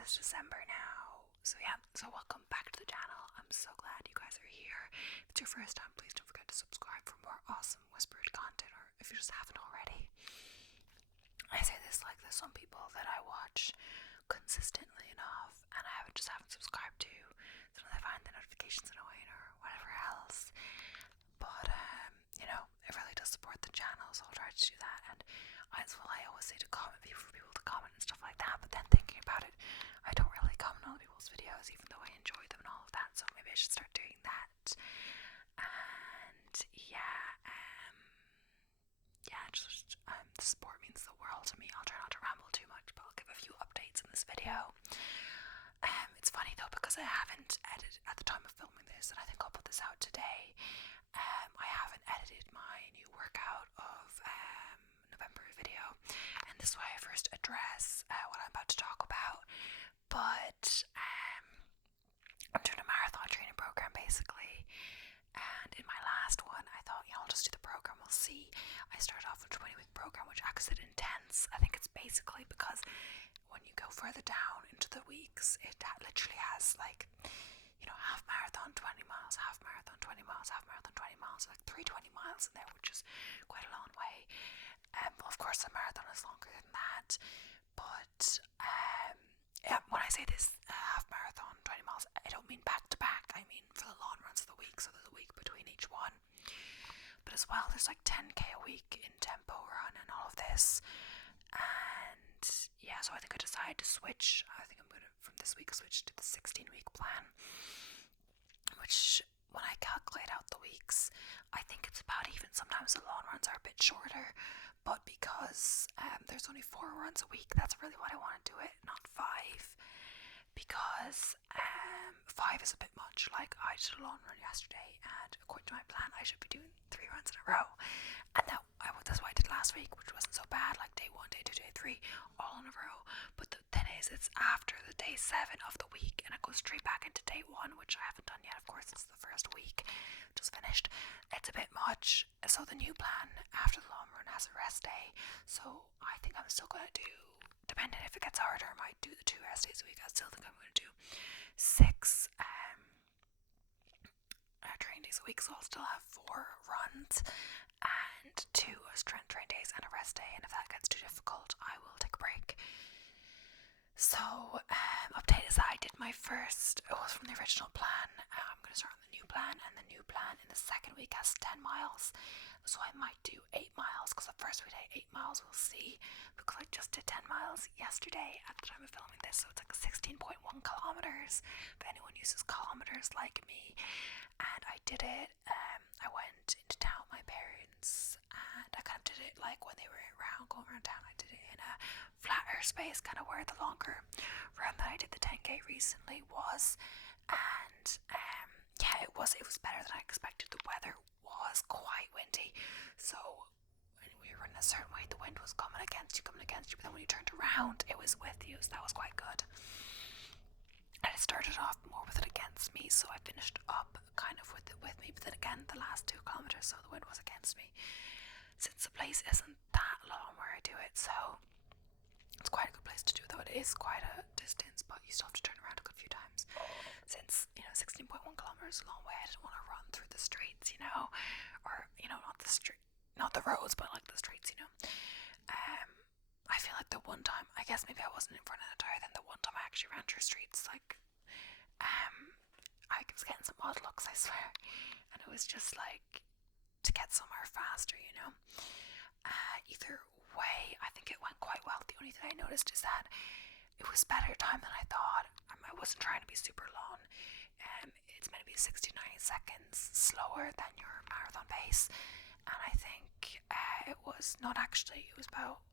is December now. So welcome back to the channel. I'm so glad you guys are here. If it's your first time, please don't forget to subscribe for more awesome whispered content, or if you just haven't already. I say this like there's some people that I watch consistently enough and I haven't subscribed to, so they find the notifications annoying or whatever else. But it really does support the channel, so I'll try to do that. And I always say to comment for people to comment and stuff like that, but then thinking about it, I don't really comment on people's videos even though I enjoy them and all of that, so maybe I should start doing that. And the support means the world to me. I'll try not to ramble too much, but I'll give a few updates in this video. It's funny though, because I haven't edited at the time of filming this, and I think I'll put this out today. I haven't edited my new workout of November video, and this is why I first address what I'm about to talk about. But I'm doing a marathon training program basically, and in my last one I thought, I'll just do the program, we'll see. I started off with a 20-week program, which acts as intense. I think it's basically because when you go further down into the weeks, it literally has like, half marathon 20 miles, half marathon 20 miles, half marathon 20 miles, like 320 miles in there, which is quite a long way. Of course, the marathon is longer than that, but when I say this half marathon 20 miles, I don't mean back to back. I mean for the long runs of the week, so there's a week between each one. But as well, there's like 10k a week in tempo run and all of this. And so I think I decided to switch. I think I'm going to, from this week, switch to the 16-week plan, which when I calculate out the weeks, I think it's about even. Sometimes the long runs are a bit shorter, but because there's only 4 runs a week, that's really what I want to do it, not 5, because 5 is a bit much. Like, I did a long run yesterday, and according to my plan, I should be doing 3 runs in a row, and that's what I did last week, which wasn't so bad, like day 1, day 2, day 3, all in a row. But the thing is, it's after the day 7 of the week, and it goes straight back into day 1, which I haven't done yet. Of course, it's the first week, just finished. It's a bit much. So the new plan after the long run has a rest day. So I think I'm still going to do, depending if it gets harder, I might do the 2 rest days a week. I still think I'm going to do 6 training days a week. So I'll still have 4 runs and 2 strength train days and a rest day. And if that gets too difficult, I will take a break. So, update is that I did my first, it was from the original plan. I'm going to start on the new plan, and the new plan in the second week has 10 miles. So I might do 8 miles, because the first week I did 8 miles, we'll see, because I just did 10 miles yesterday at the time of filming this, so it's like 16.1 kilometers, if anyone uses kilometers like me. And I did it, I went into town with my parents, and I kind of did it like when they were going around town. I did it in a flatter space, kind of where the longer run that I did, the 10k recently, was. And it was better than I expected. The weather was quite windy, so when we were in a certain way, the wind was coming against you, but then when you turned around, it was with you, so that was quite good. And it started off more with it against me, so I finished up kind of with it with me, but then again the last 2 kilometers, so the wind was against me. Since the place isn't that long where I do it, so it's quite a good place to do, though it is quite a distance, but you still have to turn around a good few times. Since 16.1 kilometers is a long way, I didn't want to run through the streets, or not the roads, but like the streets, I feel like the one time, I guess maybe I wasn't in front of the tire, then the one time I actually ran through streets, like I was getting some odd looks, I swear, and it was just like to get somewhere faster, either way, I think it went quite well. The only thing I noticed is that it was better time than I thought. I wasn't trying to be super long. It's meant to be 60-90 seconds slower than your marathon pace, and I think it was not actually, it was about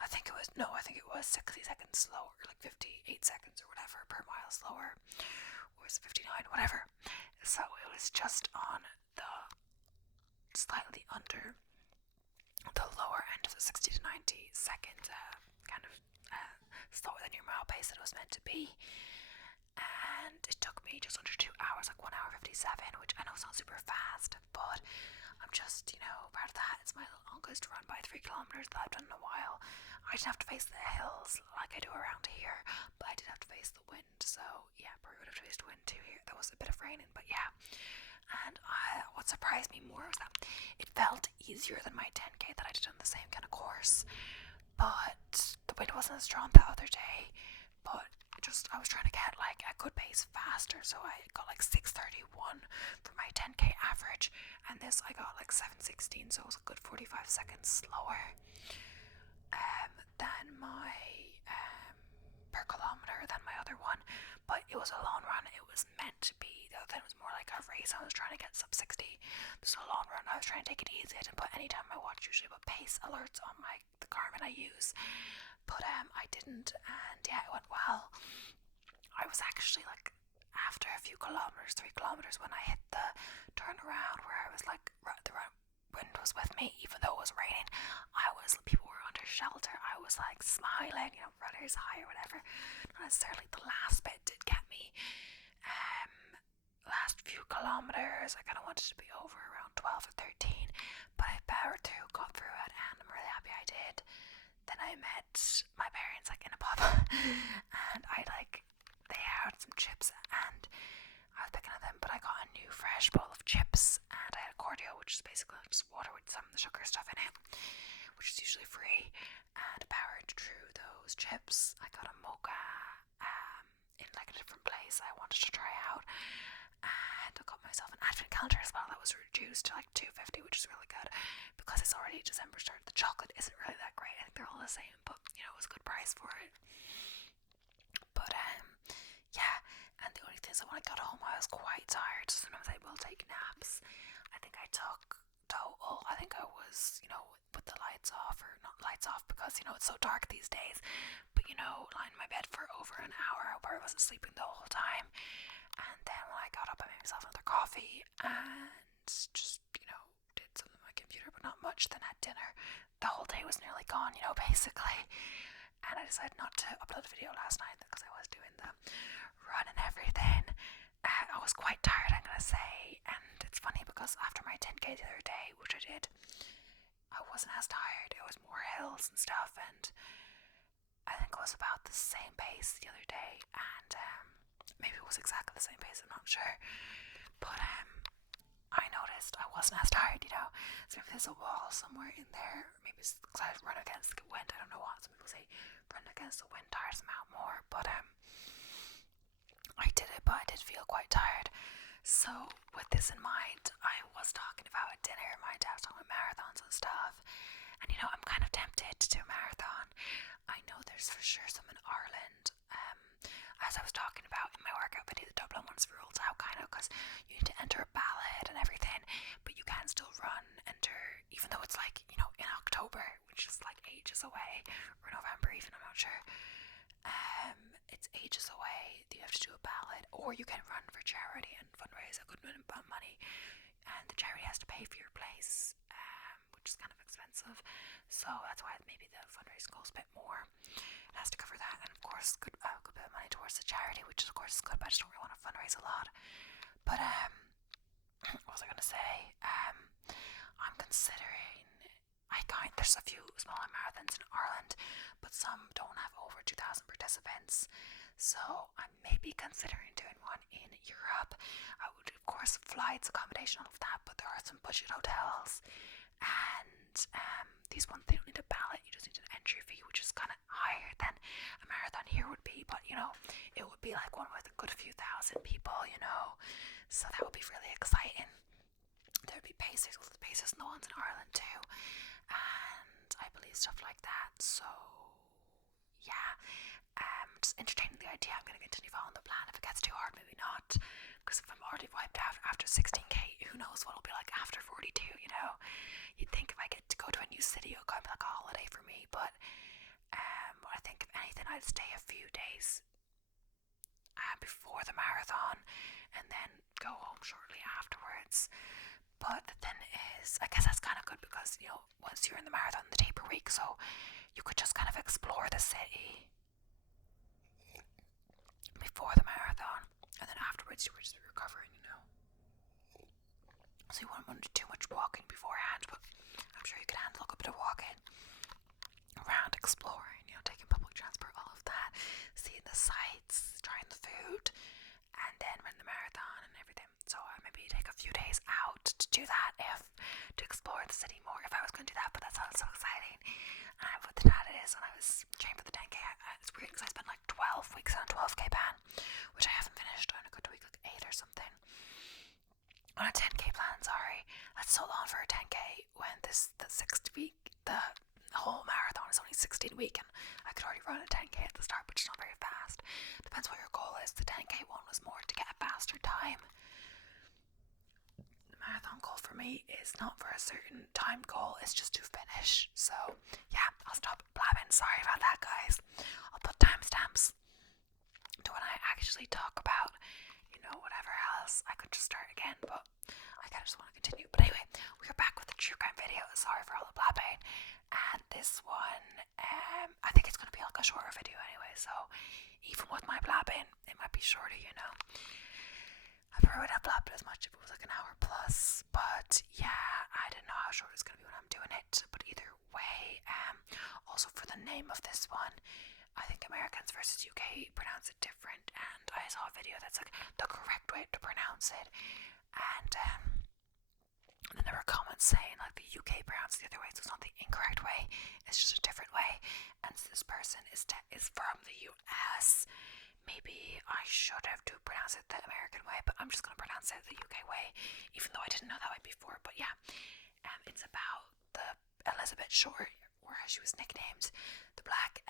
I think it was 60 seconds slower, like 58 seconds or whatever per mile slower, or was it 59, whatever. So it was just on the slightly under the lower end of the 60 to 90 second slower than your mile pace that it was meant to be. And it took me just under 2 hours, like 1 hour 57, which I know sounds super fast, but I'm just, proud of that. It's my longest run by 3 kilometers that I've done in a while. I didn't have to face the hills like I do around here, but I did have to face the wind. So yeah, probably would have faced wind too here. There was a bit of raining, but yeah. And what surprised me more was that it felt easier than my 10k that I did on the same kind of course. But the wind wasn't as strong that other day. But I was trying to get like a good pace faster, so I got like 6:31 for my 10k average, and this I got like 7:16, so it was a good 45 seconds slower than my per kilometer than my other one. But it was a long run. It was meant to be. The other thing was more like a race. I was trying to get sub 60. This was a long run. I was trying to take it easy. I didn't put any time on my watch. Usually put pace alerts on the Garmin I use, but I didn't, and yeah, it went well. I was actually like, after a few kilometers, 3 kilometers, when I hit the turnaround where I was like, the wind was with me, even though it was raining. People were under shelter. I was like smiling, runners high or whatever. Not necessarily the last bit did get me. Last few kilometers, I kind of wanted to be over around 12 or 13, but I powered through, got through it, and I'm really happy I did. Then I met my parents like in a pub, and they had some chips, and I was picking at them, but I got a new fresh bowl of chips, and I had a cordial, which is basically like just water with some of the sugar stuff in it, which is usually free, and powered through those chips. I got a mocha in like a different place I wanted to try out, and I got myself an advent calendar as well that was reduced to like $2.50, which is really good because it's already December start. The chocolate isn't really that great. I think they're all the same, but it was a good price for it. But yeah, and the only thing is that when I got home I was quite tired, so sometimes I will take naps. I think I took total, I think I was, with the lights off, or not lights off because, it's so dark these days, but, lying in my bed for over an hour where I wasn't sleeping the whole time. And then when I got up, I made myself another coffee and just, did something on my computer, but not much. Then had dinner. The whole day was nearly gone, basically. And I decided not to upload a video last night because I was doing the run and everything. I was quite tired, I'm going to say. And it's funny because after my 10k the other day, which I did, I wasn't as tired. It was more hills and stuff, and I think it was about the same pace the other day, and maybe it was exactly the same pace, I'm not sure, but I noticed I wasn't as tired, so maybe there's a wall somewhere in there, maybe it's because I run against the wind, I don't know what. Some people say running against the wind tires them out more, but I did it, but I did feel quite tired. So with this in mind, I was talking about at dinner, my dad's talking about marathons and stuff, and I'm kind of tempted to do a marathon. I know there's for sure some in Ireland, as I was talking about in my workout video, the Dublin one's rules out kind of, because you need to enter a ballot and everything, but you can still even though it's like, in October, which is like ages away, or November even, I'm not sure. It's ages away. You have to do a ballot, or you can run for charity and fundraise a good amount of money, and the charity has to pay for your place, which is kind of expensive. So that's why maybe the fundraising goes a bit more. It has to cover that, and of course, good bit of money towards the charity, which of course is good. But I just don't really want to fundraise a lot. But what was I gonna say? I'm considering. There's a few smaller marathons in Ireland, but some don't have over 2,000 participants. So I may be considering doing one in Europe. I would, of course, flights, accommodation, all of that, but there are some budget hotels, and these ones, they don't need a ballot. You just need an entry fee, which is kind of higher than a marathon here would be. But it would be like one with a good few thousand people. So that would be really exciting. There would be pacers, with the pacers and the ones in Ireland too, and I believe stuff like that. So yeah, just entertaining the idea. I'm going to continue following the plan. If it gets too hard, maybe not, because if I'm already wiped out after 16k, who knows what it'll be like after 42. You'd think if I get to go to a new city, it'll kind of be like a holiday for me, but I think if anything, I'd stay a few days before the marathon and then go home shortly afterwards. But the thing is, I guess that's kind of good because, once you're in the marathon, the taper week, so you could just kind of explore the city before the marathon, and then afterwards you were just recovering, So you wouldn't want to do too much walking beforehand, but I'm sure you could handle a bit of walking around, explore. sights, trying the food, and then run the marathon and everything. So I maybe take a few days out to do that, to explore the city more if I was going to do that. But that sounds so exciting. But then that it is when I was training for the 10k. It's weird because I spent like 12 weeks on a 12k plan, which I haven't finished. I'm gonna go to week like 8 or something. On a 10k plan, sorry. That's so long for a 10k when the 6th week, the whole marathon is only 16 week, and I could already run a 10k at the start, but it's not very fast. Depends what your goal is. The 10k one was more to get a faster time. The marathon goal for me is not for a certain time goal, it's just to finish. So yeah, I'll stop blabbing. Sorry about that, guys. I'll put timestamps to when I actually talk about, whatever else. I could just start again, but I kind of just want to continue. But anyway, we're back with the true crime video. Sorry for all the blabbing. And this one, I think it's going to be like a shorter video anyway, so even with my blabbing, it might be shorter, I probably would have blabbed as much if it was like an hour plus, but yeah, I didn't know how short it's going to be when I'm doing it. But either way, also for the name of this one, I think Americans versus UK pronounce it different, and I saw a video that's like the correct way to pronounce it, and then there were comments saying like the UK pronounced the other way, so it's not the incorrect way, it's just a different way. And so this person is from the US. Maybe I should have to pronounce it the American way, but I'm just going to pronounce it the UK way, even though I didn't know that way before. But yeah, it's about the Elizabeth Short, where she was nicknamed the Black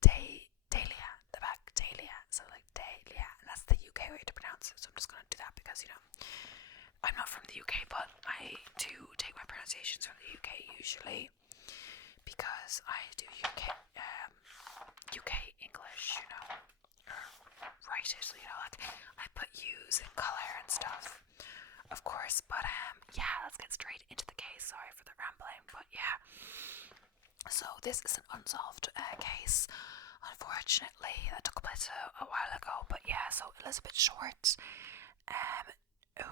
Dahlia, the Black Dahlia, so like Dahlia, and that's the UK way to pronounce it. So I'm just going to do that because I'm not from the UK, but I do take my pronunciations from the UK usually because I do UK English, or write it, like I put U's in colour and stuff, of course. But yeah, let's get straight into the case. Sorry for the rambling, but yeah. So this is an unsolved case. Unfortunately, that took place a while ago. But yeah, so Elizabeth Short, who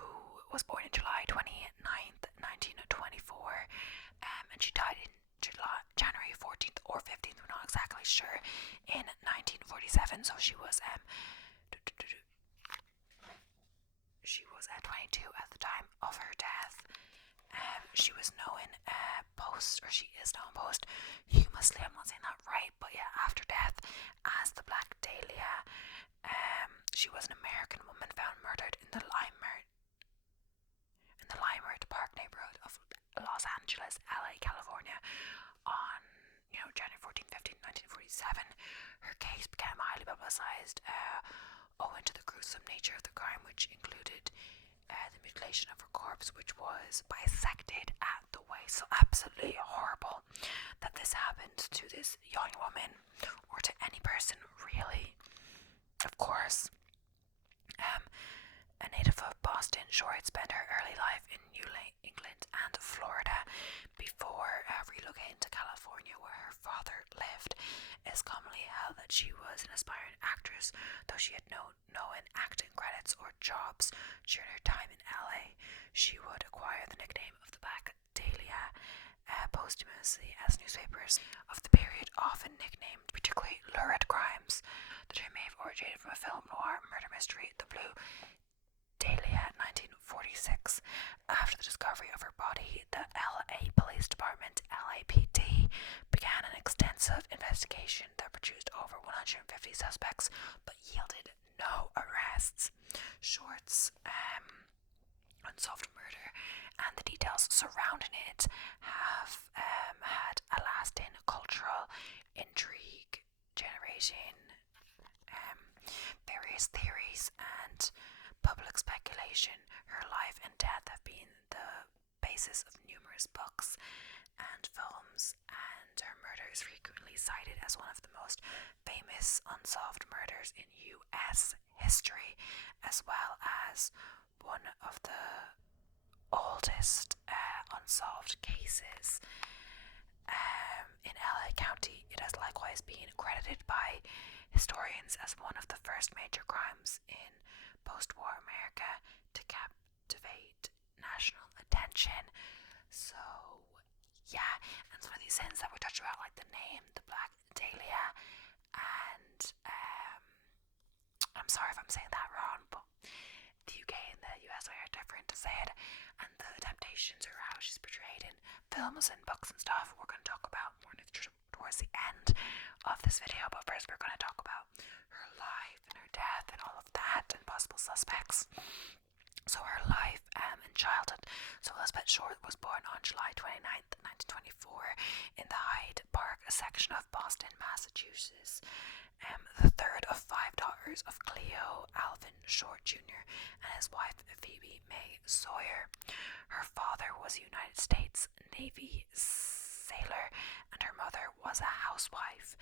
was born in July 29th, 1924, and she died in January 14th or 15th, we're not exactly sure, in 1947. So she was 22 at the time of her death. She was known she is known posthumously, I'm not saying that right, but yeah, after death, as the Black Dahlia. She was an American woman found murdered in the Limerick Park neighborhood of Los Angeles, LA, California, on January 14, 15, 1947. Her case became highly publicized owing to the gruesome nature of the crime, which included the mutilation of her corpse, which was bisected at the waist. So absolutely horrible that this happened to this young woman, or to any person really. Of course, a native of Boston, Short spent her early life in New England and Florida before relocating to California, where her father lived. It's commonly held that she was an aspiring actress, though she had no acting credits or jobs during her time in LA. She would acquire the nickname of the Black Dahlia posthumously, as newspapers of the period often nicknamed particularly lurid crimes. The term may have originated from a film noir murder mystery, The Blue Dahlia, 1946. After the discovery of her body, the LA Police Department, LAPD, began an extensive investigation that produced over 150 suspects but yielded no arrests. Short's unsolved murder and the details surrounding it have had a lasting cultural intrigue, generating various theories and public speculation. Her life and death have been the basis of numerous books and films, and her murder is frequently cited as one of the most famous unsolved murders in US history, as well as one of the oldest unsolved cases in LA County. It has likewise been credited by historians as one of the first major crimes in post-war America to captivate national attention. So yeah, and some of these things that we touched about, like the name, the Black Dahlia, and to say it, and the adaptations or how she's portrayed in films and books and stuff, we're going to talk about more towards the end of this video. But first we're going to talk about her life and her death and all of that and possible suspects. So her life and childhood. So Elizabeth Short was born on July 29th, 1924 in the Hyde Park section of Boston, Massachusetts. The third of 5 daughters of Cleo Alvin Short Jr. and his wife Phoebe May Sawyer. Her father was a United States Navy sailor and her mother was a housewife.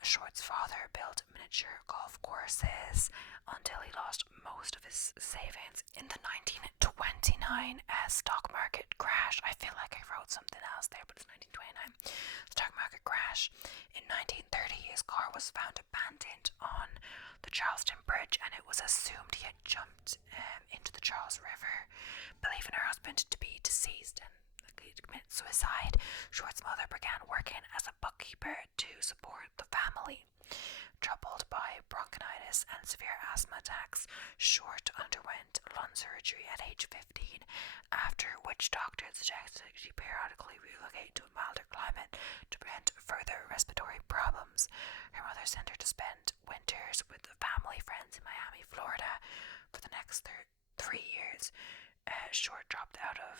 Short's father built miniature golf courses until he lost most of his savings. In the 1929 stock market crash, I feel like I wrote something else there, but it's 1929 stock market crash. In 1930, his car was found abandoned on the Charleston Bridge, and it was assumed he had jumped into the Charles River, believing her husband to be deceased and likely to commit suicide. Short's mother began working as a bookkeeper to support the family. Troubled by bronchitis and severe asthma attacks, Short underwent lung surgery at age 15, after which doctors suggested she periodically relocate to a milder climate to prevent further respiratory problems. Her mother sent her to spend winters with the family friends in Miami, Florida. For the next 3 years, Short dropped out of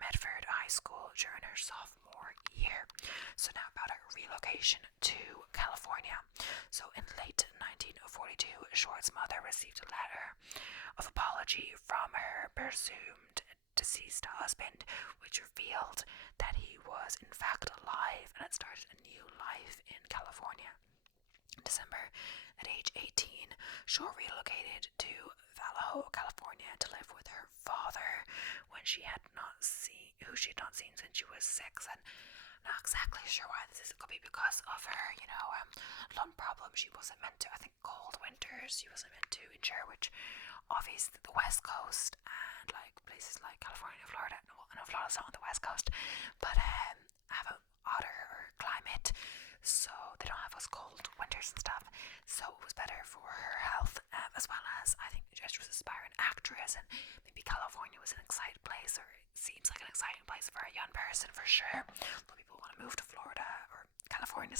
Medford High School during her sophomore year. So now about her relocation to California. So in late 1942, Short's mother received a letter of apology from her presumed deceased husband, which revealed that he was in fact alive and had started a new life in California. In December, at age 18, Short relocated to Vallejo, California to live with her father, who she had not seen since she was 6, and I'm not exactly sure why this is. It could be because of her, lung problem. She wasn't meant to, I think, cold winters, she wasn't meant to endure, which obviously the West Coast and like places like California, Florida, no, Florida's not on the West Coast, but have a hotter climate, so they don't have us cold winters and stuff, so it was better for her health, as well as I think she was an aspiring actress, and maybe California was an exciting place, or it seems like an exciting place for a young person for sure. A lot of people want to move to Florida or California,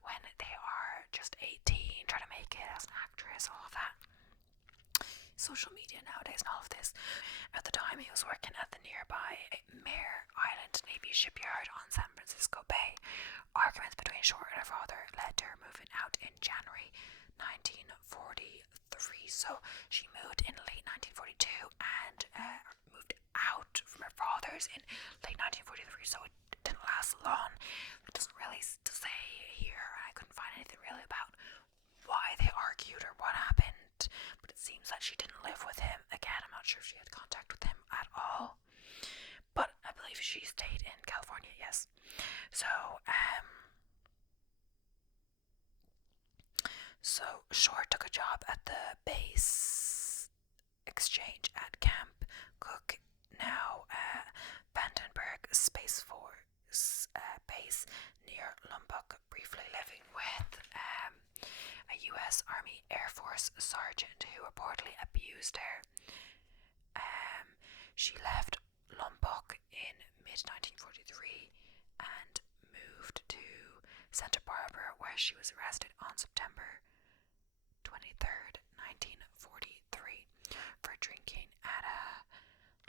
when they are just 18, trying to make it as an actress, all of that. Social media nowadays and all of this. At the time, he was working at the nearby Mare Island Navy shipyard on San Francisco Bay. Arguments between Short and her father led to her moving out in January 1943. So she moved in late 1942 and moved out from her father's in late 1943, so it didn't last long. It doesn't really say here, I couldn't find anything really about why they argued or what happened, but it seems that she didn't live with him. Again, I'm not sure if she had contact with him at all, but I believe she stayed in California, yes. So Short took a job at the base exchange at Camp Cook, now Vandenberg Space Force base near Lubbock, briefly living with a U.S. Army Air Force sergeant who reportedly abused her. She left Lubbock in mid-1943 and moved to Santa Barbara, where she was arrested on September 23rd, 1943 for drinking at a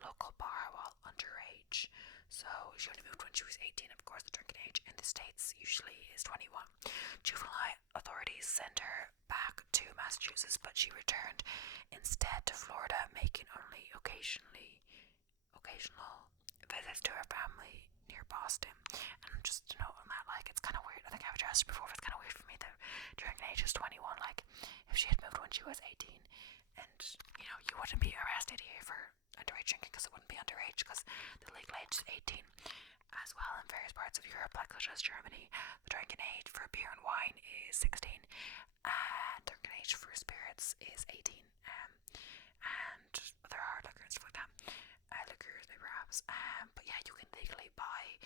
local bar while underage. So she only moved when she was 18. Of course, the drinking age in the States usually is 21. Juvenile authorities sent her back to Massachusetts, but she returned instead to Florida, making only occasional visits to her family near Boston. And just to note on that, like, it's kind of weird. I think I've addressed it before, but it's kind of weird for me that drinking age is 21. Like, if she had moved when she was 18, and you wouldn't be arrested here for underage drinking, because it wouldn't be underage, because the legal age is 18. As well, in various parts of Europe, like such as Germany, the drinking age for beer and wine is 16, and drinking age for spirits is 18, and other hard liquor and stuff like that. Liquors, maybe perhaps. But yeah, you can legally buy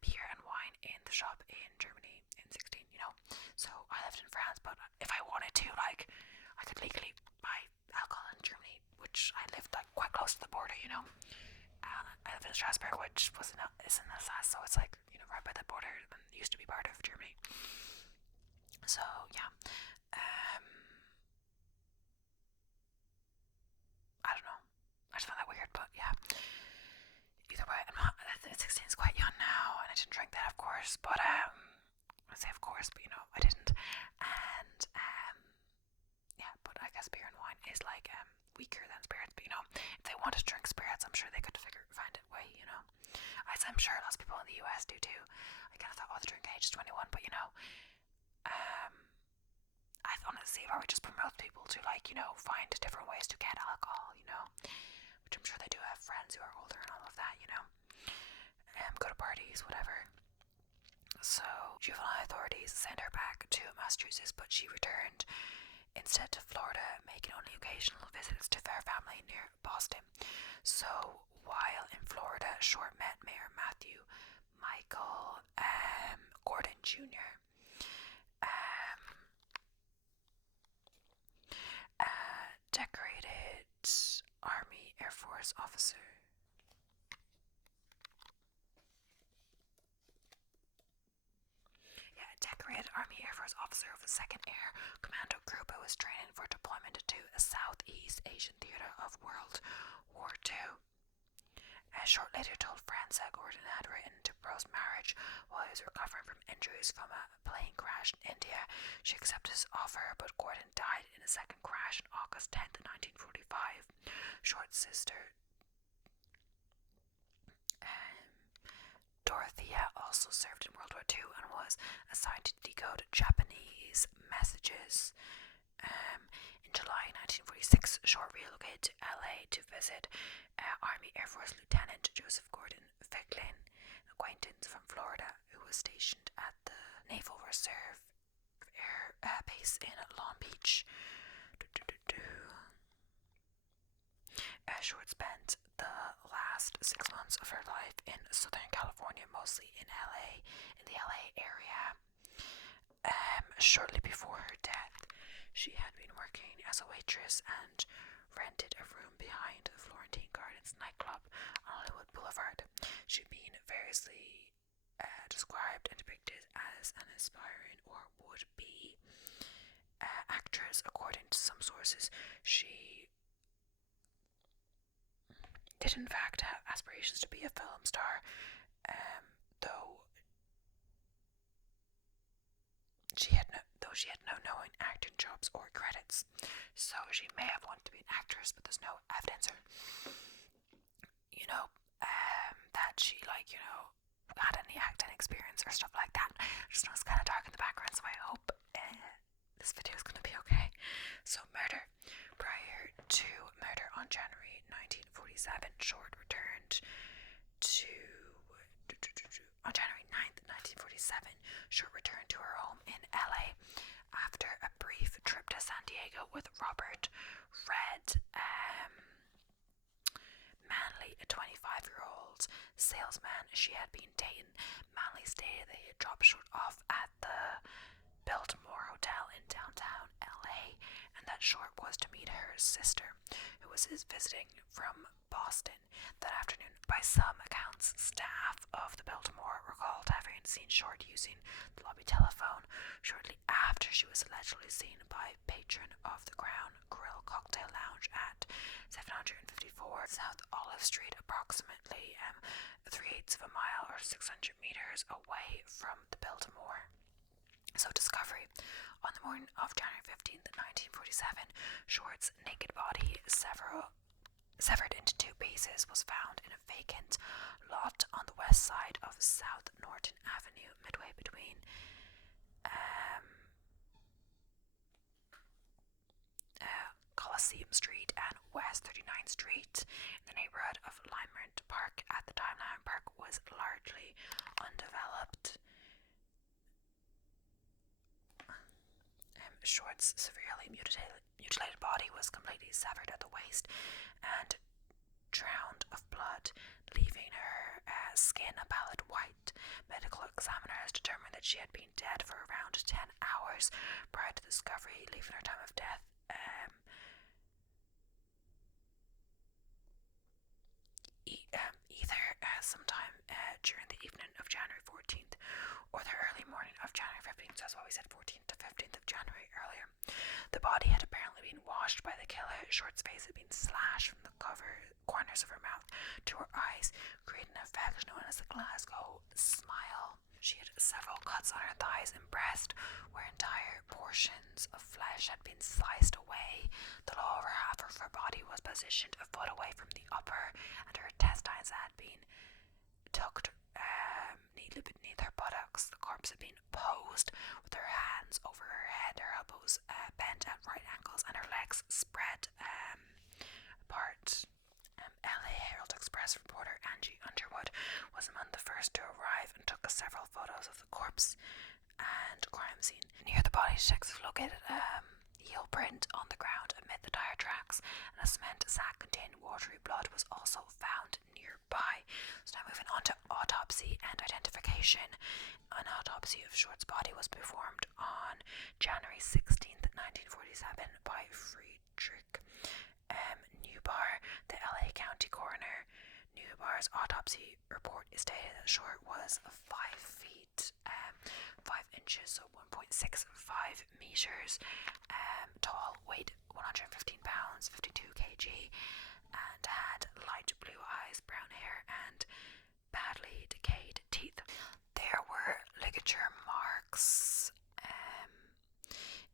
beer and wine in the shop in Germany in 16. So I lived in France, but if I wanted to, like, I could legally buy alcohol in Germany, which I lived just found that weird, but yeah. Either way, 16 is quite young now, and I didn't drink that, of course, but I say of course, but I didn't. And yeah, but I guess beer and wine is like weaker than spirits, but if they wanted to drink spirits, I'm sure they could find a way, I'm sure lots of people in the US do too. I kind of thought, the drinking age is 21, but I honestly, if I would just promote people to find different ways to get alcohol, which I'm sure they do have friends who are older and all of that, go to parties, whatever. So juvenile authorities sent her back to Massachusetts, but she returned instead to Florida, making only occasional visits to their family near Boston. So while in Florida, Short met Mayor Matthew Michael Gordon Jr. Decorated Army Air Force officer. Decorated Army Air Force officer of the 2nd Air Commando Group who was training for deployment to a Southeast Asian theater of World War II. Short later told friends that Gordon had written to propose marriage while he was recovering from injuries from a plane crash in India. She accepted his offer, but Gordon died in a second crash on August 10th, 1945. Short's sister Dorothea also served in World War II and was assigned to decode Japanese messages. In July 1946, Short relocated to LA to visit Army Air Force Lieutenant Joseph Gordon Ficklin, an acquaintance from Florida who was stationed at the Naval Reserve Air Base in Long Beach. Short spent the last 6 months of her life in Southern California, mostly in the LA area. Shortly before her death, she had been working as a waitress and rented a room behind the Florentine Gardens nightclub on Hollywood Boulevard. She'd been variously described and depicted as an aspiring or would-be actress. According to some sources, she did in fact have aspirations to be a film star, though she had no known acting jobs or credits. So she may have wanted to be an actress, but there's no evidence or that she had any acting experience or stuff like that. Just know it's kind of dark in the background, so I hope this video is going to be okay. So murder. Prior to murder on January 1947, Short returned to on January 9th, 1947, Short returned to her home in LA after a brief trip to San Diego with Robert Red Manley, a 25-year-old salesman she had been dating. Manley stated they had dropped Short off at the Biltmore Hotel in downtown LA, and that Short was to meet her sister, who was visiting from Boston that afternoon. By some accounts, staff of the Biltmore recalled having seen Short using the lobby telephone shortly after she was allegedly seen by a patron of the Crown Grill Cocktail Lounge at 754 South Olive Street, approximately 3/8 of a mile or 600 meters away from the Biltmore. So discovery. On the morning of January 15th, 1947, Short's naked body, severed into 2 pieces, was found in a vacant lot on the west side of South Norton Avenue, midway between Coliseum Street and West 39th Street, in the neighborhood of Limerick Park. At the time, Limerick Park was largely undeveloped. Short's severely mutilated body was completely severed at the waist and drowned of blood, leaving her skin a pallid white. Medical examiners determined that she had been dead for around 10 hours prior to discovery, leaving her time of death either sometime during the evening of January 14th or the early morning of January 15th. So that's why we said 14th to 15th of January earlier. The body had apparently been washed by the killer. Short's face had been slashed from the corner cuts on her thighs and breast, where entire portions of flesh had been sliced away. The lower half of her body was positioned a foot away from the upper, and her intestines had been tucked neatly beneath her buttocks. The corpse had been posed with her hands over her head, her elbows bent at right angles, and her legs spread apart. LA Herald Express reporter Angie Underwood was among the first to arrive and took several photos of the corpse and crime scene. Near the body, detectives located heel print on the ground amid the tire tracks, and a cement sack containing watery blood was also found nearby. So now moving on to autopsy and identification. An autopsy of Short's body was performed on January 16th, 1947 by Friedrich Newbar, the LA County coroner. Newbar's autopsy report stated that Short was 5 feet 5 inches, so 1.65 meters tall, weighed 115 pounds, 52 kg, and had light blue eyes, brown hair, and badly decayed teeth. There were ligature marks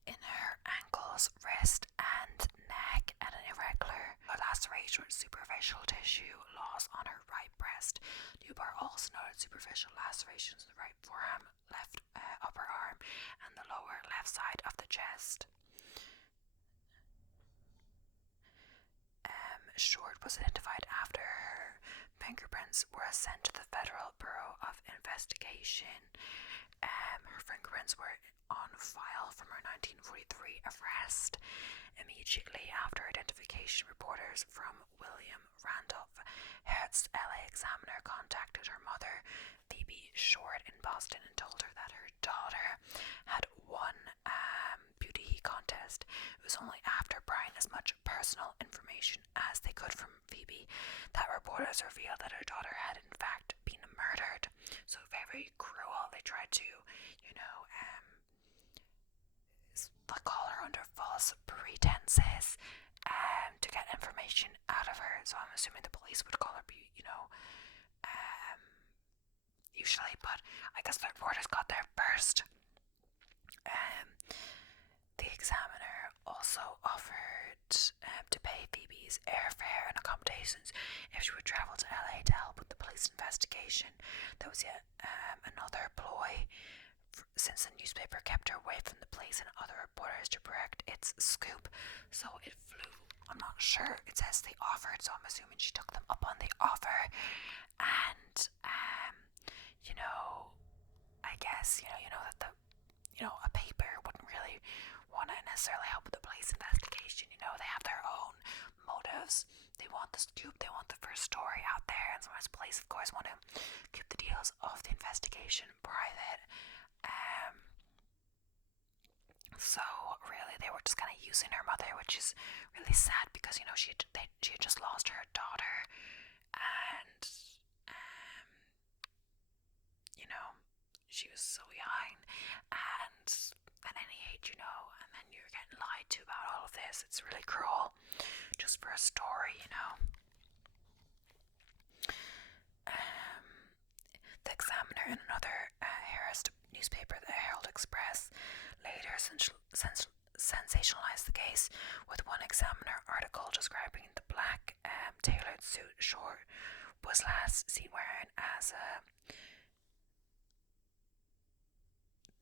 in her ankles, wrist, and neck, and an irregular laceration with superficial tissue loss on her right breast. Newbar also noted superficial lacerations in the right forearm, left upper arm, and the lower left side of the chest. Short was identified after her fingerprints were sent to the Federal Bureau of Investigation. Her fingerprints were on file from her 1943 arrest. Immediately after identification, reporters from William Randolph Hearst's LA Examiner contacted her mother, Phoebe Short, in Boston, and told her that her daughter had won beauty contest. It was only after prying as much personal information as they could from Phoebe that reporters revealed that her daughter had in fact been murdered. So very cruel. They tried to, call her under false pretenses to get information out of her. So I'm assuming the police would call her, usually, but I guess the reporters got there first. The Examiner also offered to pay Phoebe's airfare and accommodations if she would travel to LA to help with the police investigation. There was yet another ploy, since the newspaper kept her away from the police and other reporters to correct its scoop, so it flew. I'm not sure. It says they offered, so I'm assuming she took them up on the offer. And I guess that a paper wouldn't really want to necessarily help with the police investigation. They have their own motives. They want the scoop, they want the first story out there, and sometimes police, of course, want to keep the details of the investigation private. So really, they were just kind of using her mother, which is really sad because she had just lost her daughter, and she was so young, and at any age, and then you're getting lied to about all of this. It's really cruel, just for a story, The Examiner and another Hearst newspaper, the Herald Express, later sensationalized the case with one Examiner article describing the black tailored suit Short was last seen wearing as a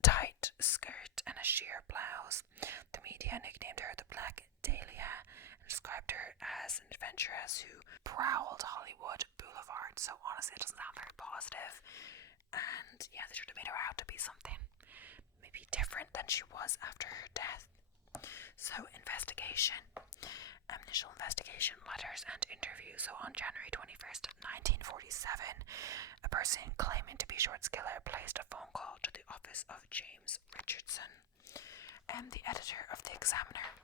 tight skirt and a sheer blouse. The media nicknamed her the Black Dahlia and described her as an adventuress who prowled Hollywood Boulevard. So honestly, it doesn't sound very positive. And yeah, they should have made her out to be something maybe different than she was after her death. So investigation. Initial investigation, letters and interviews. So on January 21st, 1947, a person claiming to be Short's killer placed a phone call to the office of James Richardson, the editor of the Examiner,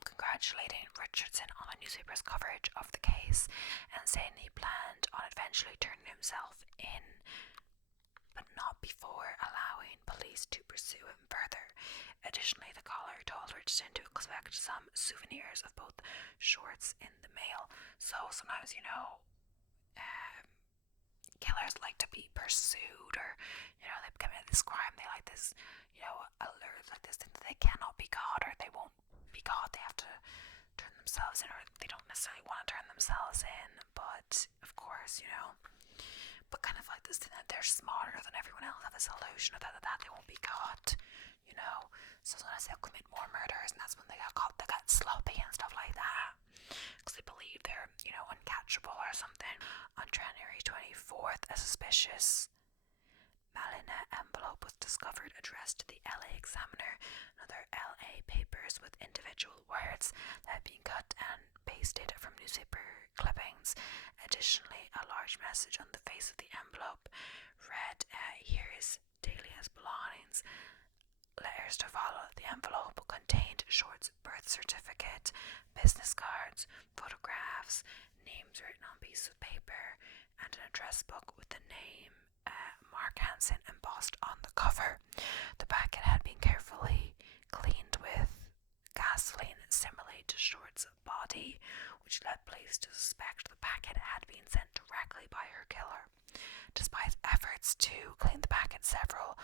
congratulating Richardson on the newspaper's coverage of the case and saying he planned on eventually turning himself in, but not before allowing police to pursue him further. Additionally, the caller told Richardson to expect some souvenirs of both Shorts in the mail. So sometimes, killers like to be pursued, or they commit this crime, they like this alert, like this thing that they cannot be caught, or they won't be caught, they have to turn themselves in, or they don't necessarily want to turn themselves in, but of course, but kind of like this thing that they're smarter than everyone else, have this illusion of that they won't be caught, so sometimes they'll commit more murders, and that's when they got caught, they got sloppy and stuff like that, because they believe they're, uncatchable or something. On January 24th, a suspicious Malina envelope was discovered addressed to the LA Examiner and other LA papers with individual words that had been cut and pasted from newspaper clippings. Additionally, a large message on the face of the envelope read, "Here is Dahlia's belongings." Letters to follow. The envelope contained Short's birth certificate, business cards, photographs, names written on pieces of paper, and an address book with the name Mark Hansen embossed on the cover. The packet had been carefully cleaned with gasoline similar to Short's body, which led police to suspect the packet had been sent directly by her killer. Despite efforts to clean the packet, several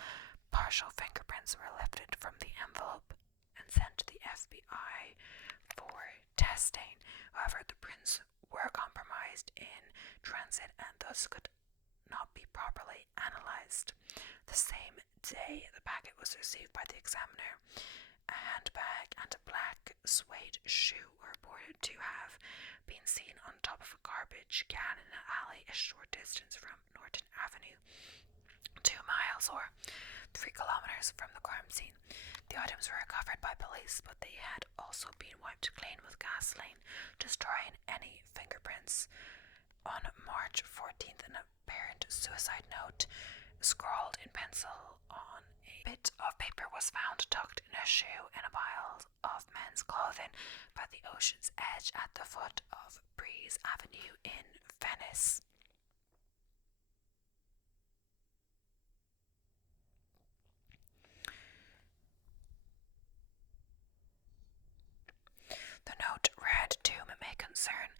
partial fingerprints were lifted from the envelope and sent to the FBI for testing. However, the prints were compromised in transit and thus could not be properly analysed. The same day the packet was received by the Examiner, a handbag and a black suede shoe were reported to have been seen on top of a garbage can in an alley a short distance from Norton Avenue, 2 miles or 3 kilometers from the crime scene. The items were recovered by police, but they had also been wiped clean with gasoline, destroying any fingerprints. On March 14th, an apparent suicide note scrawled in pencil on a bit of paper was found tucked in a shoe in a pile of men's clothing by the ocean's edge at the foot of Breeze Avenue in Venice. The note read, "To whom it may concern,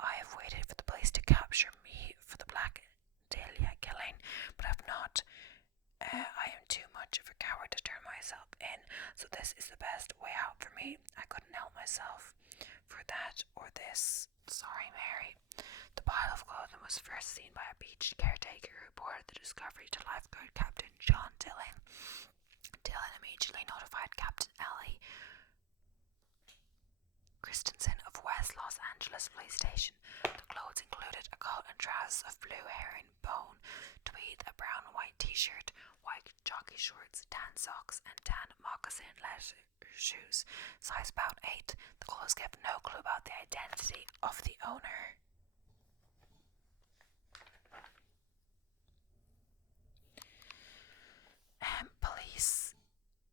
I have waited for the police to capture me for the Black Dahlia killing, but have not. I am too much of a coward to turn myself in, so this is the best way out for me. I couldn't help myself for that or this. Sorry, Mary." The pile of clothing was first seen by a beach caretaker who reported the discovery to lifeguard Captain John Dillon. Dillon immediately notified Captain Ellie Christensen of West Los Angeles Police Station. The clothes included a coat and trousers of blue herringbone tweed, a brown and white t-shirt, white jockey shorts, tan socks, and tan moccasin leather shoes, size about 8. The clothes give no clue about the identity of the owner. Police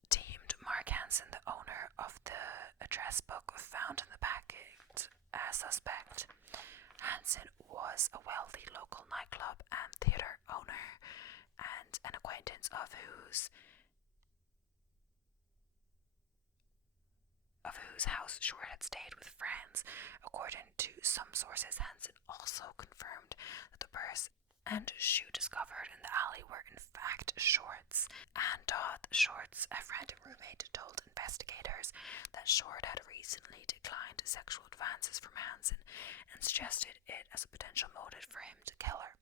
deemed Mark Hansen the owner of the address book found in the packet as suspect. Hansen was a wealthy local nightclub and theatre owner and an acquaintance of whose house Short had stayed with friends. According to some sources, Hansen also confirmed that the purse and shoe discovered in the alley were in fact Short's. Anne Todd, Short's friend and roommate, told investigators that Short had recently declined sexual advances from Hansen and suggested it as a potential motive for him to kill her.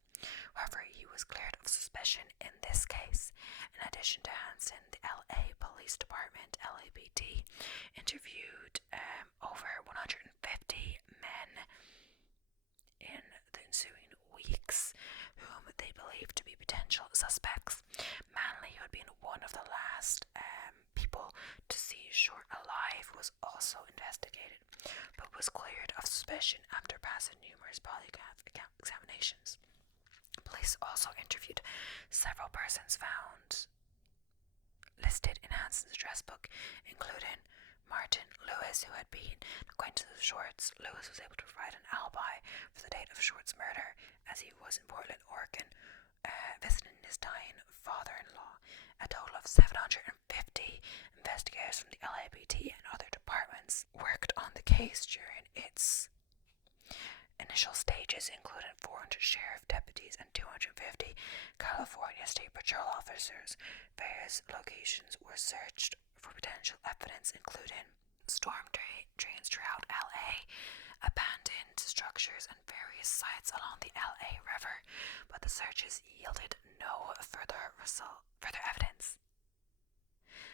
However, he was cleared of suspicion in this case. In addition to Hansen, the LA Police Department, LAPD, interviewed over 150 men in the ensuing weeks whom they believed to be potential suspects. Manley, who had been one of the last people to see Short alive, was also investigated, but was cleared of suspicion after passing numerous polygraph examinations. Police also interviewed several persons found listed in Hansen's address book, including Martin Lewis, who had been an acquaintance of Short's. Lewis was able to provide an alibi for the date of Short's murder, as he was in Portland, Oregon, visiting his dying father-in-law. A total of 750 investigators from the LAPD and other departments worked on the case during its initial stages included 400 sheriff deputies and 250 California State Patrol officers. Various locations were searched for potential evidence, including storm drains throughout LA, abandoned structures, and various sites along the LA River, but the searches yielded no further evidence.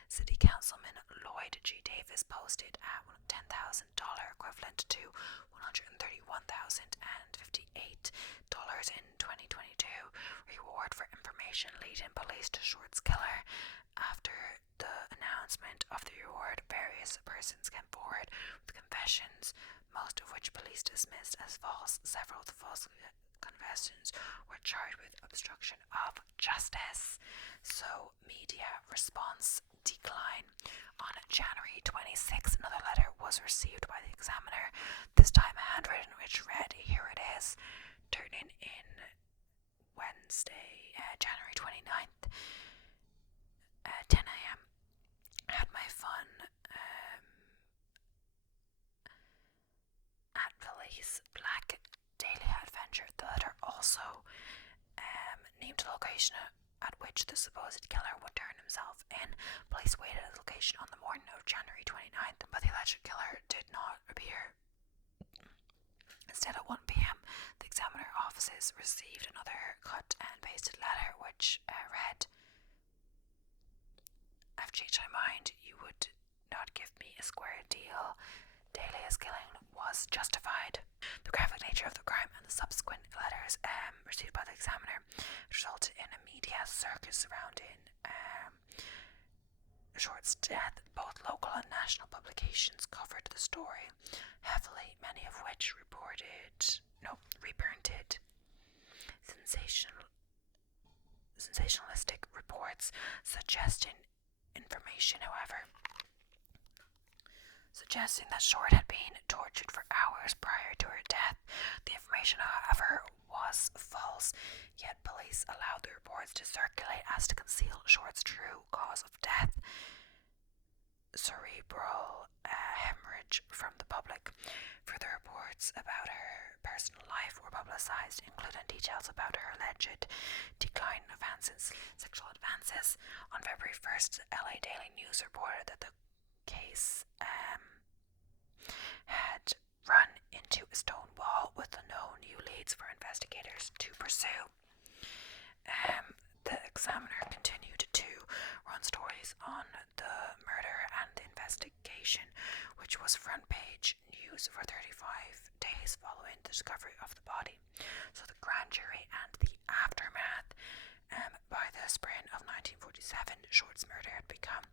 City Councilman Lloyd G. Davis posted a $10,000 equivalent to $131,058 in 2022 reward for information leading police to Short's killer. After the announcement of the reward, various persons came forward with confessions, most of which police dismissed as false. Several of the false confessions were charged with obstruction of justice. So, media response decline. On January 26, another letter was received by the Examiner, this time handwritten, which read, here it is, turning in Wednesday, January 29th, 10 a.m. Had my fun at police Black Dahlia adventure. The letter also named a location at which the supposed killer would turn himself in. Police waited at the location on the morning of January 29th, but the alleged killer did not appear. Instead, at 1 p.m., the Examiner offices received another cut and pasted letter which read, I've changed my mind. You would not give me a square deal. Dahlia's killing was justified. The graphic nature of the crime and the subsequent letters received by the Examiner resulted in a media circus surrounding Short's death. Both local and national publications covered the story heavily, many of which reprinted sensationalistic reports suggesting that Short had been tortured for hours prior to her death. The information, however, was false, yet police allowed the reports to circulate as to conceal Short's true cause of death, cerebral hemorrhage, from the public. Further reports about her personal life were publicized, including details about her alleged decline in sexual advances. On February 1st, LA Daily News reported that the case had run into a stone wall with no new leads for investigators to pursue. The Examiner continued to run stories on the murder and the investigation, which was front page news for 35 days following the discovery of the body. So the grand jury and the aftermath. By the spring of 1947, Short's murder had become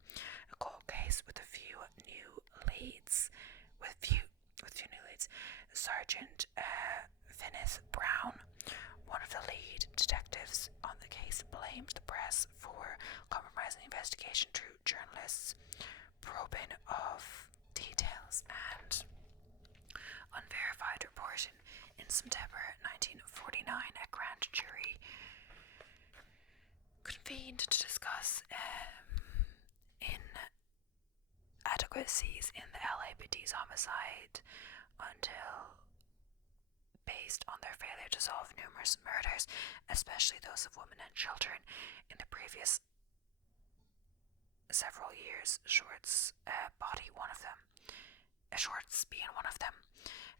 a cold case with few new leads. Sergeant Finis Brown, one of the lead detectives on the case, blamed the press for compromising the investigation through journalists' probing of details and unverified reporting. In September 1949, a grand jury convened to discuss inadequacies in the LAPD's homicide until based on their failure to solve numerous murders, especially those of women and children, in the previous several years, Short's being one of them.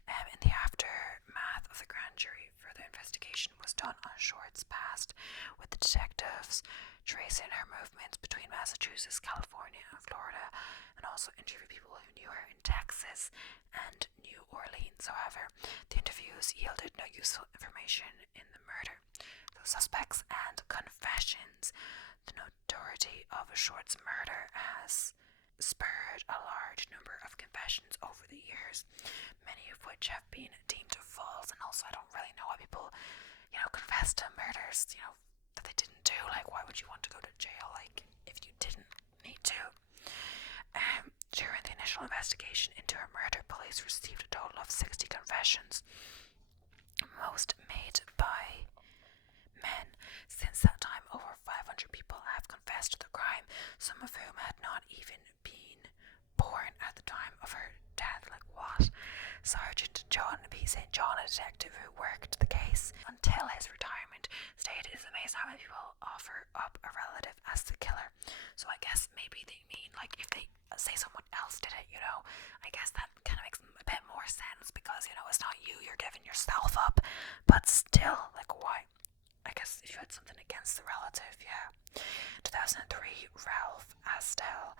In the aftermath of the grand jury, further investigation was done on Short's past, with the detectives tracing her movements between Massachusetts, California, and Florida, and also interviewed people who knew her in Texas and New Orleans. However, the interviews yielded no useful information in the murder. The suspects and confessions. The notoriety of Short's murder has spurred a large number of confessions over the years, many of which have been deemed false. And also, I don't really know why people, confess to murders, that they didn't do. Like, why would you want to go to jail, if you didn't need to? During the initial investigation into her murder, police received a total of 60 confessions, most made by men. Since that time, over 500 people have confessed to the crime, some of whom had not even been born at the time of her death. Like, what? Sergeant John B. St. John, a detective who worked the case until his retirement, stated it's amazing how many people offer up a relative as the killer. So I guess maybe they mean, like, if they say someone else did it, I guess that kind of makes a bit more sense, because, it's not you, you're giving yourself up. But still, like, why? I guess if you had something against the relative, yeah. 2003, Ralph Astel,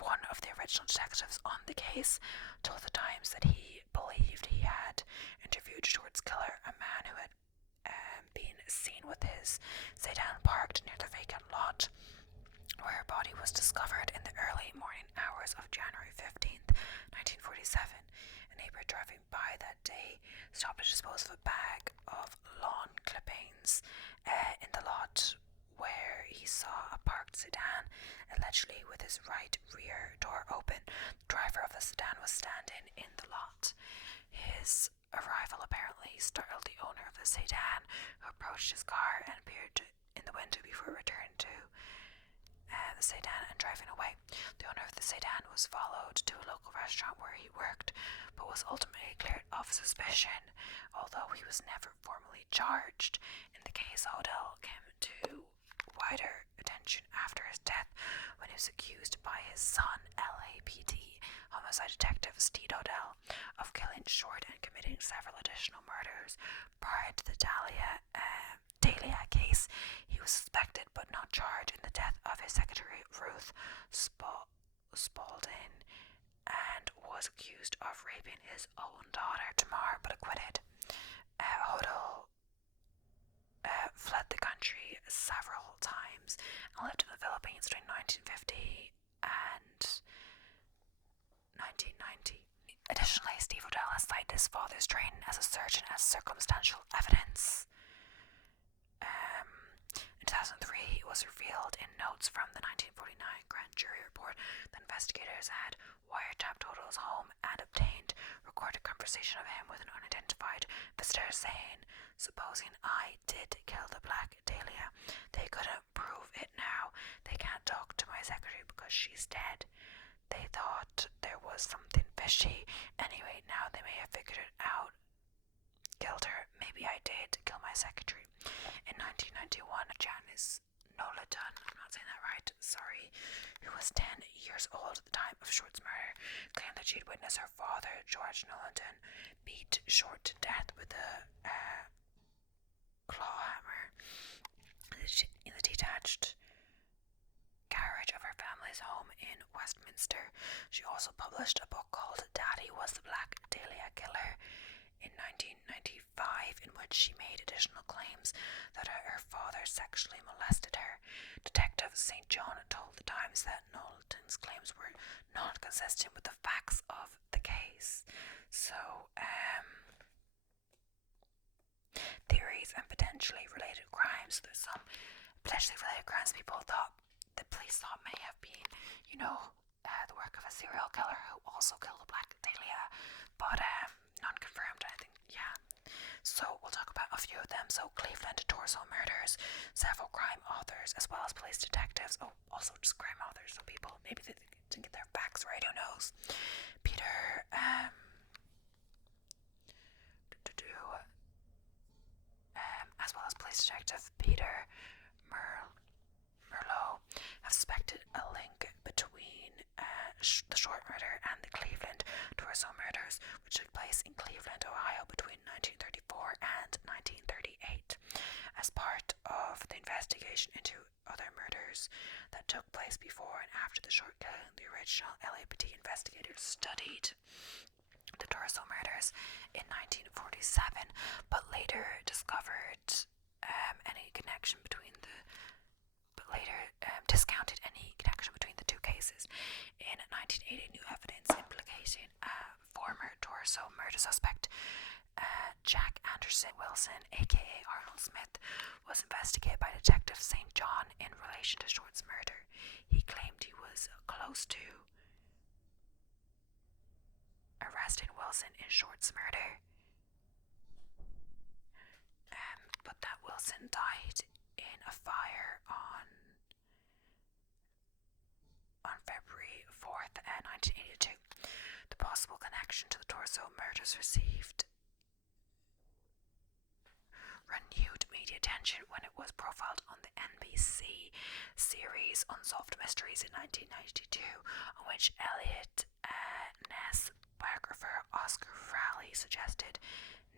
one of the original detectives on the case, told the Times that he believed he had interviewed Short's killer, a man who had been seen with his sedan parked near the vacant lot where her body was discovered in the early morning hours of January 15th, 1947. A neighbour driving by that day stopped to dispose of a bag of lawn clippings in the lot where he saw a parked sedan, allegedly with his right rear door open. The driver of the sedan was standing in the lot. His arrival apparently startled the owner of the sedan, who approached his car and appeared in the window before returning to the sedan and driving away. The owner of the sedan was followed to a local restaurant where he worked, but was ultimately cleared of suspicion, although he was never formally charged. In the case, Odell came to wider attention after his death, when he was accused by his son, LAPD homicide detective Steve Odell, of killing Short and committing several additional murders. Prior to the Dahlia case, he was suspected but not charged in the death of his secretary Ruth Spaulding, and was accused of raping his own daughter Tamar, but acquitted. Odell fled the country several times and lived in the Philippines between 1950 and 1990. Additionally, Steve Odell has cited his father's training as a surgeon as circumstantial evidence. In 2003, it was revealed in notes from the 1949 grand jury report that investigators had wiretapped Odell's home and obtained recorded conversation of him with an unidentified visitor saying, "Supposing I did kill the Black Dahlia, they couldn't prove it now. They can't talk to my secretary because she's dead. They thought there was something fishy. Anyway, now they may have figured it out. Killed her. Maybe I did kill my secretary." In 1991, Janice Noladun, I'm not saying that right, sorry, who was 10 years old at the time of Short's murder, claimed that she'd witnessed her father, George Noladun, beat Short to death with a claw hammer in the detached garage of her family's home in Westminster. She also published a book called Daddy Was the Black Dahlia Killer in 1995, in which she made additional claims that her father sexually molested her. Detective St. John told the Times that Knowlton's claims were not consistent with the facts of the case. So, theories and potentially related crimes. There's some potentially related crimes the police thought may have been, the work of a serial killer who also killed the Black Dahlia, but none confirmed, I think. Yeah. So we'll talk about a few of them. So Cleveland torso murders, several crime authors as well as police detectives. Oh, also just crime authors. So people maybe they didn't get their facts right. Who knows? Peter. As well as police detective Peter Merlot have suspected a link between the Short murder and the Cleveland torso murders, which took place in Cleveland, Ohio between 1934 and 1938. As part of the investigation into other murders that took place before and after the Short killing, the original LAPD investigators studied the torso murders in 1947, but later discovered discounted any connection between the two cases. In 1980, new evidence implicating a former torso murder suspect, Jack Anderson Wilson, aka Arnold Smith, was investigated by Detective St. John in relation to Short's murder. He claimed he was close to arresting Wilson in Short's murder, but that Wilson died in a fire on February 4th, 1982. The possible connection to the Torso murders received renewed media attention when it was profiled on the NBC series Unsolved Mysteries in 1992, on which Elliot Ness biographer Oscar Fraley suggested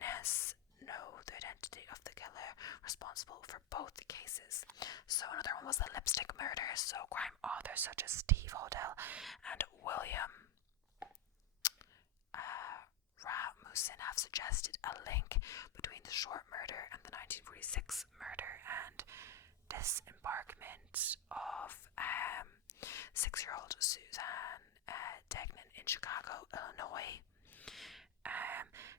Ness know the identity of the killer responsible for both cases. So another one was the lipstick murders. So crime authors such as Steve Hodel and William Rasmussen have suggested a link between the Short murder and the 1946 murder and disembarkment of 6-year-old Suzanne Degnan in Chicago, Illinois.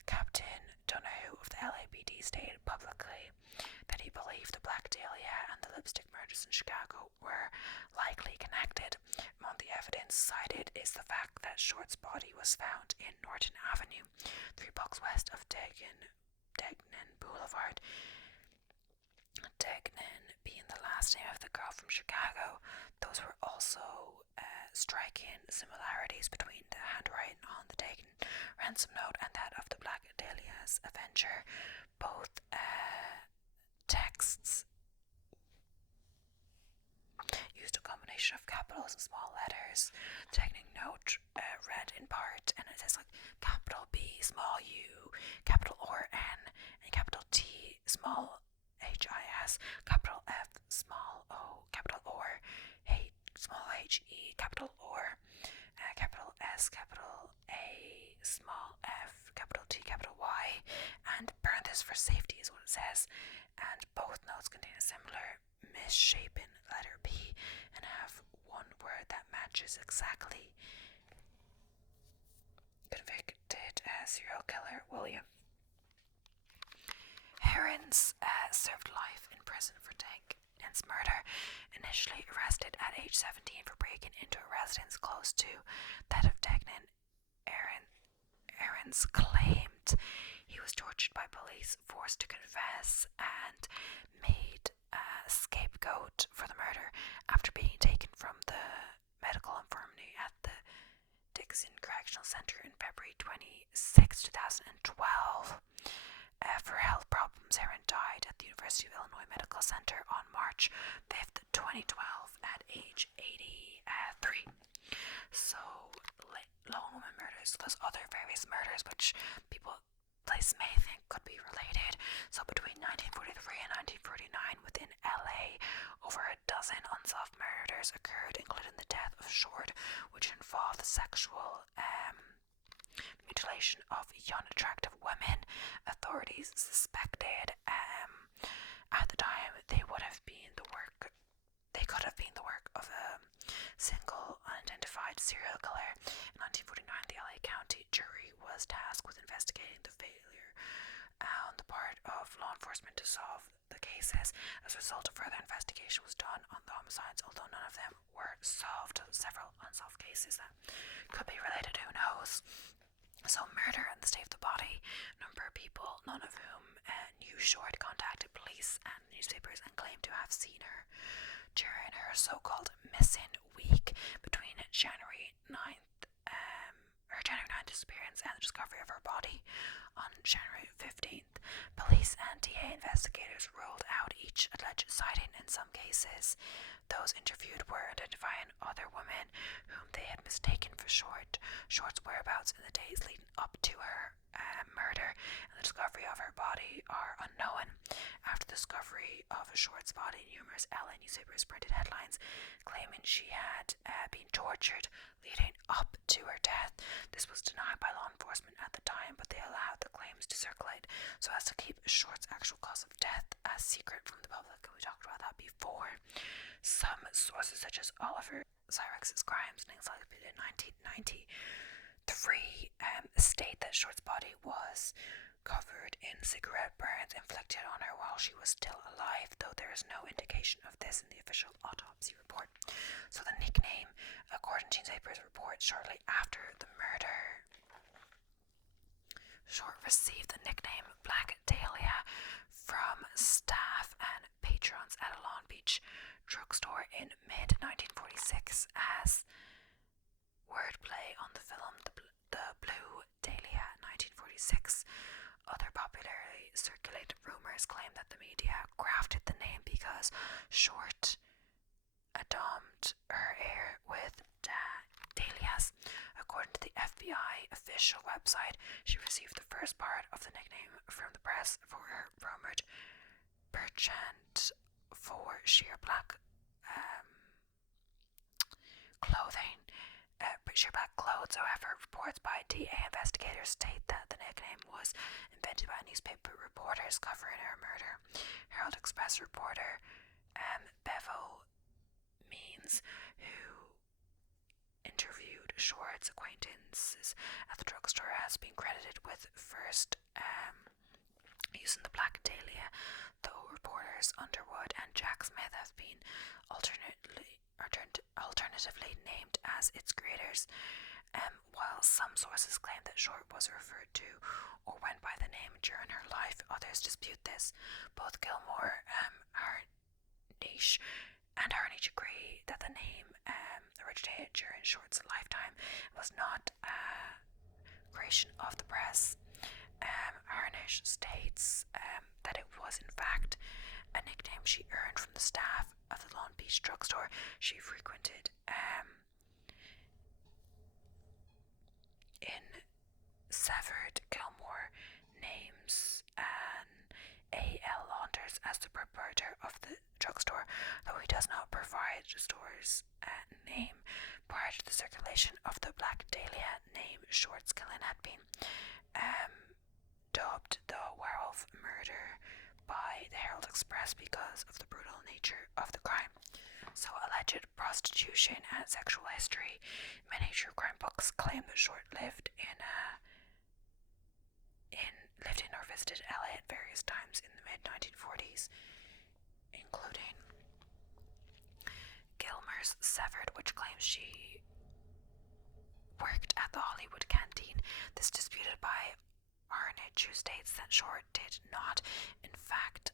Captain Donahue of the LAPD stated publicly that he believed the Black Dahlia and the lipstick murders in Chicago were likely connected. Among the evidence cited is the fact that Short's body was found in Norton Avenue, 3 blocks west of Degnan Boulevard. Degnan being the last name of the girl from Chicago. Those were also striking similarities between the handwriting on the Degnan ransom note and that of the Black Dahlia's avenger. Both texts used a combination of capitals and small letters. The Degnan note read in part, and it says like capital B, small u, capital R N, and capital T, small HIS, capital F, small O, capital R, H, small HE, capital R, capital S, capital A, small f, capital T, capital Y, and parenthesis for safety is what it says. And both notes contain a similar misshapen letter P and have one word that matches exactly. Convicted serial killer William Herons served life in prison for Deggan's murder. Initially arrested at age 17 for breaking into a residence close to that of Degnan, Herons claimed he was tortured by police, forced to confess, and made a scapegoat for the murder after being taken from the medical infirmary at the Dixon Correctional Center in February 26, 2012. For health problems, Heron died at the University of Illinois Medical Center on March 5th, 2012 at age 83. So, lone woman murders, those other various murders which police may think could be related. So between 1943 and 1949 within LA, over a dozen unsolved murders occurred, including the death of Short, which involved the sexual mutilation of young attractive women. Authorities suspected at the time they could have been the work of a single unidentified serial killer. In 1949, the LA County jury was tasked with investigating the failure on the part of law enforcement to solve the cases. As a result, a further investigation was done on the homicides, although none of them were solved. Several unsolved cases that could be related, who knows? So murder and the state of the body. A number of people, none of whom knew Short, contacted police and newspapers and claimed to have seen her during her so-called missing week between January 9th disappearance and the discovery of her body on January 15th. Police and DA investigators ruled out each alleged sighting. In some cases, those interviewed were identifying other women whom they had mistaken for Short's whereabouts in the days leading up to her murder and the discovery of her body are unknown. After the discovery of Short's body, numerous LA newspapers printed headlines claiming she had been tortured leading up to her death. This was denied by law enforcement at the time, but they allowed the claims to circulate so as to keep Short's actual cause of death a secret from the public. We talked about that before. Some sources, such as Oliver Syrex's Crimes and Encyclopedia in 1993, state that Short's body was covered in cigarette burns inflicted on her while she was still alive, though there is no indication of this in the official autopsy report. So the nickname, according to newspapers report, shortly after the murder, Short received the nickname Black Dahlia from staff and patrons at a Long Beach drugstore in mid-1946 as wordplay on the film The Blue Dahlia, 1946. Other popularly circulated rumors claim that the media crafted the name because Short adorned her hair with dahlias. According to the FBI official website, she received the first part of the nickname from the press for her rumored penchant for sheer black clothing. Sheer black clothes, however, reports by DA investigators state that the nickname was invented by newspaper reporters covering her murder. Herald Express reporter Bevo Means, who interviewed Short's acquaintances at the drugstore, has been credited with first using the Black Dahlia, though reporters Underwood and Jack Smith have been alternatively named as its creators. While some sources claim that Short was referred to or went by the name during her life, others dispute this. Both Gilmore, Harnish, and Harnish agree that the name originated during Short's lifetime and was not a creation of the press. Harnish states that it was in fact a nickname she earned from the staff of the Long Beach drugstore she frequented. In Severed, Gilmore names A.L. Launders as the proprietor of the drugstore, though he does not provide the store's name. Prior to the circulation of the Black Dahlia name, Short's killing had been dubbed the Werewolf Murder by the Herald Express because of the brutal nature of the crime. So, alleged prostitution and sexual history. Many true crime books claim that Short lived in or visited LA at various times in the mid-1940s, including Gilmore's Severed, which claims she worked at the Hollywood Canteen. This disputed by Arnage, who states that Short did not, in fact,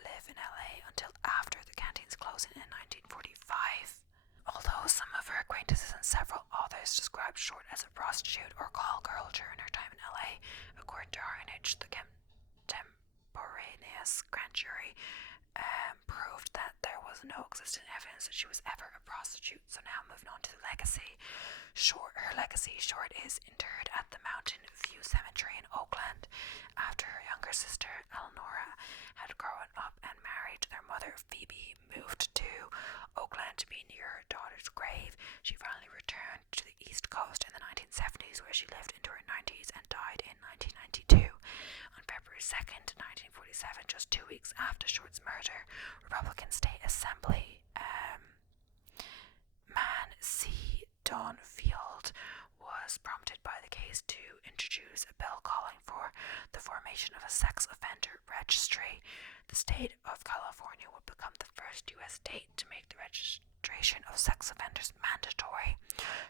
live in LA until after the canteen's closing in 1945. Although some of her acquaintances and several others described Short as a prostitute or call girl during her time in LA, according to Arnage, the contemporaneous grand jury proved that there was no existing evidence that she was ever a prostitute. So now moving on to the legacy. Her legacy. Short is interred at the Mountain View Cemetery in Oakland. After her younger sister Eleonora had grown up and married, their mother Phoebe moved to Oakland to be near her daughter's grave. She finally returned to the East Coast in the 1970s, where she lived into her 90s and died in 1992. On February 2nd, 1947, just 2 weeks after Short's murder, Republican State Assembly man C. Don Field was prompted by the case to introduce a bill calling for the formation of a sex offender registry. The state of California would become the first U.S. state to make the registration of sex offenders mandatory.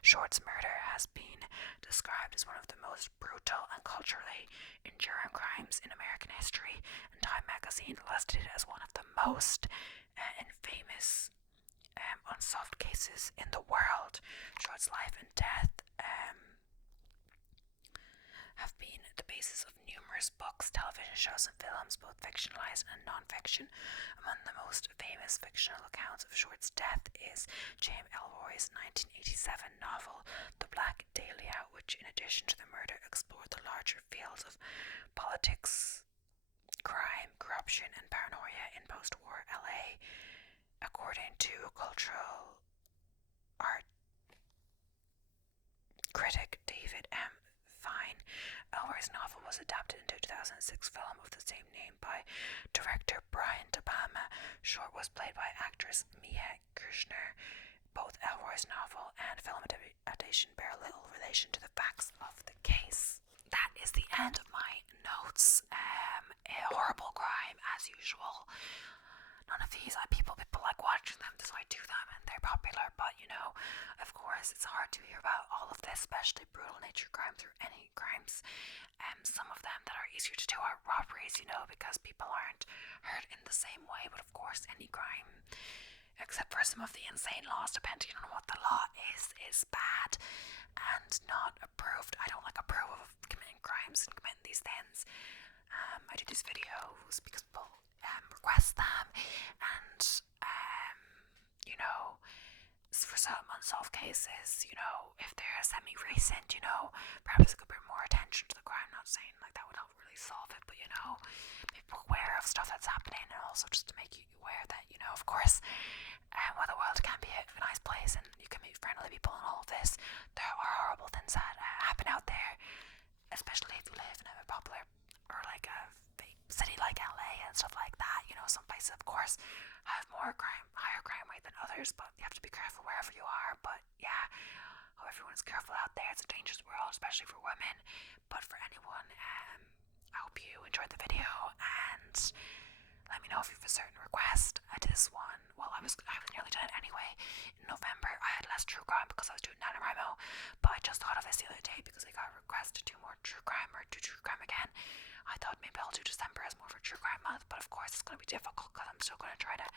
Short's murder has been described as one of the most brutal and culturally enduring crimes in American history, and Time magazine listed it as one of the most infamous unsolved cases in the world. Short's life and death have been the basis of numerous books, television shows, and films, both fictionalized and non-fiction. Among the most famous fictional accounts of Short's death is James Ellroy's 1987 novel, The Black Dahlia, which, in addition to the murder, explored the larger fields of politics, crime, corruption, and paranoia in post-war LA. According to cultural art critic David M. Fine, Elroy's novel was adapted into a 2006 film of the same name by director Brian De Palma. Short was played by actress Mia Kirshner. Both Elroy's novel and film adaptation bear little relation to the facts of the case. That is the end of my notes. A horrible crime, as usual. None of these people like watching them, so I do them, and they're popular. But of course, it's hard to hear about all of this, especially brutal nature crimes or any crimes. Some of them that are easier to do are robberies, because people aren't hurt in the same way. But of course, any crime except for some of the insane laws, depending on what the law is bad and not approved. I don't approve of committing crimes and committing these things. I do these videos because people request them, and for some unsolved cases, if they're semi-recent, perhaps it could bring more attention to the crime. Not saying that would help really solve it, but make people aware of stuff that's happening, and also just to make you aware that of course, while the world can be a nice place and you can meet friendly people and all of this, there are horrible things that happen out there, especially if you live in a popular or a big city like LA and stuff like that. Some places, of course, have higher crime rate than others, but you have to be careful wherever you are. But yeah, hope everyone is careful out there. It's a dangerous world, especially for women, but for anyone. I hope you enjoyed the video, and let me know if you have a certain request. I did this one. Well, I was nearly done it anyway. In November, I had less true crime because I was doing NaNoWriMo, but I just thought of this the other day because I got a request to do more true crime or do true crime again. I thought maybe I'll do December as more of a true crime month, but of course it's going to be difficult because I'm still going to try to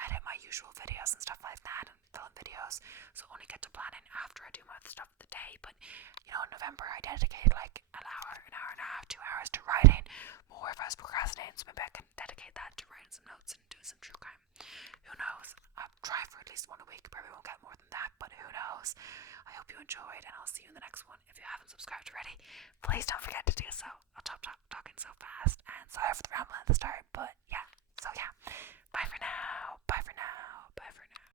edit my usual videos and stuff like that and film videos, so I only get to planning after I do my stuff of the day. But in November I dedicated an hour and a half, 2 hours to writing. More if I was procrastinating, so maybe I can dedicate that to writing some notes and doing some true crime. Who knows? I'll try for at least one a week. Probably won't get more than that, but who knows? I hope you enjoyed, and I'll see you in the next one. If you haven't subscribed